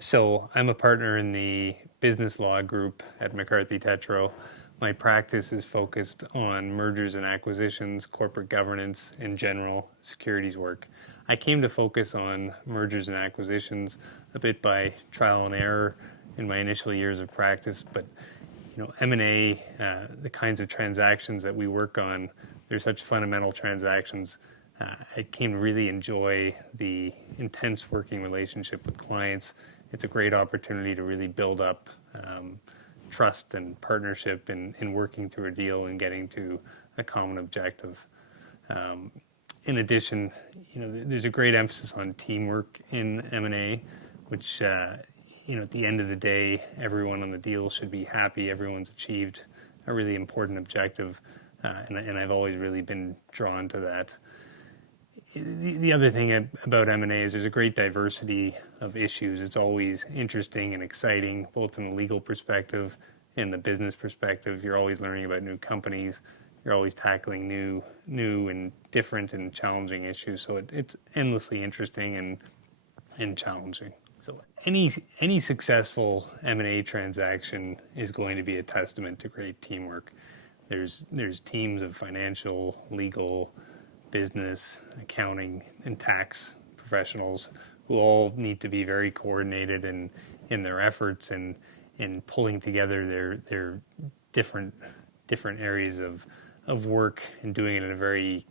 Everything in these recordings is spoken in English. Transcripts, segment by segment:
So I'm a partner in the business law group at McCarthy. My practice is focused on mergers and acquisitions, corporate governance, and general securities work. I came to focus on mergers and acquisitions a bit by trial and error in my initial years of practice, but M&A, the kinds of transactions that we work on, they're such fundamental transactions. I came to really enjoy the intense working relationship with clients. It's a great opportunity to really build up trust and partnership in working through a deal and getting to a common objective. In addition, there's a great emphasis on teamwork in M&A, which at the end of the day, everyone on the deal should be happy. Everyone's achieved a really important objective, and I've always really been drawn to that. The other thing about M&A is there's a great diversity of issues. It's always interesting and exciting, both from a legal perspective and the business perspective. You're always learning about new companies. You're always tackling new and different and challenging issues. So it's endlessly interesting and challenging. So any successful M&A transaction is going to be a testament to great teamwork. There's teams of financial, legal, business, accounting, and tax professionals who all need to be very coordinated in their efforts and in pulling together their different areas of work and doing it in a very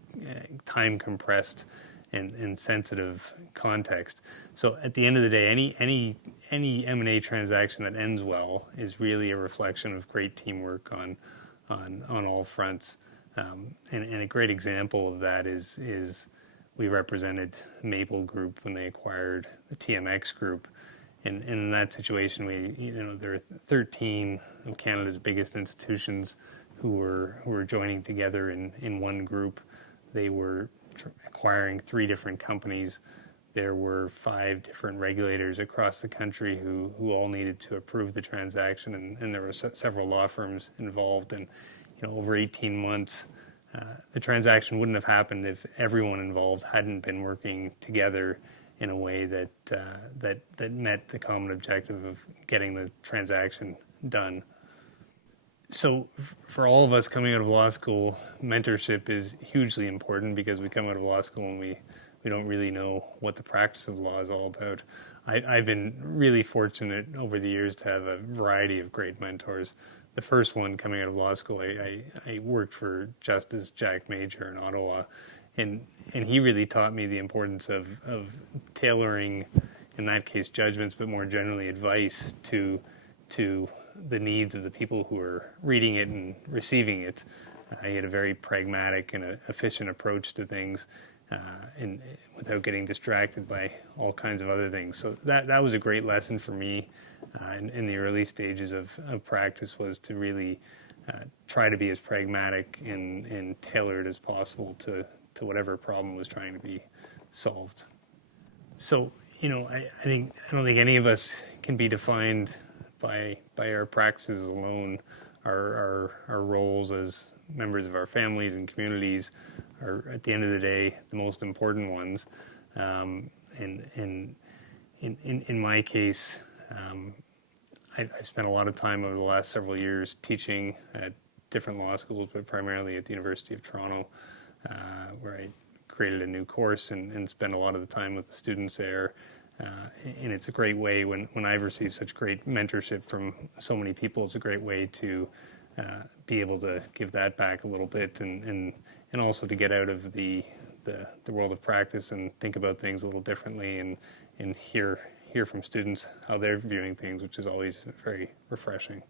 time compressed and sensitive context. So at the end of the day, any M&A transaction that ends well is really a reflection of great teamwork on all fronts. And a great example of that is we represented Maple Group when they acquired the TMX Group. And in that situation, there are 13 of Canada's biggest institutions who were joining together in one group. They were acquiring 3 different companies. There were 5 different regulators across the country who all needed to approve the transaction, and there were several law firms involved. And over 18 months, the transaction wouldn't have happened if everyone involved hadn't been working together in a way that met the common objective of getting the transaction done. So for all of us coming out of law school, mentorship is hugely important because we come out of law school and we don't really know what the practice of law is all about. I've been really fortunate over the years to have a variety of great mentors. The first one coming out of law school, I worked for Justice Jack Major in Ottawa, and he really taught me the importance of tailoring, in that case, judgments, but more generally advice to the needs of the people who are reading it and receiving it. He had a very pragmatic and efficient approach to things, and without getting distracted by all kinds of other things. So that was a great lesson for me in the early stages of practice, was to really try to be as pragmatic and tailored as possible to whatever problem was trying to be solved. So, I don't think any of us can be defined by our practices alone. Our roles as members of our families and communities are, at the end of the day, the most important ones. In my case, I spent a lot of time over the last several years teaching at different law schools, but primarily at the University of Toronto, where I created a new course and spent a lot of the time with the students there. And it's a great way, when I've received such great mentorship from so many people, it's a great way to be able to give that back a little bit and also to get out of the world of practice and think about things a little differently and hear from students how they're viewing things, which is always very refreshing.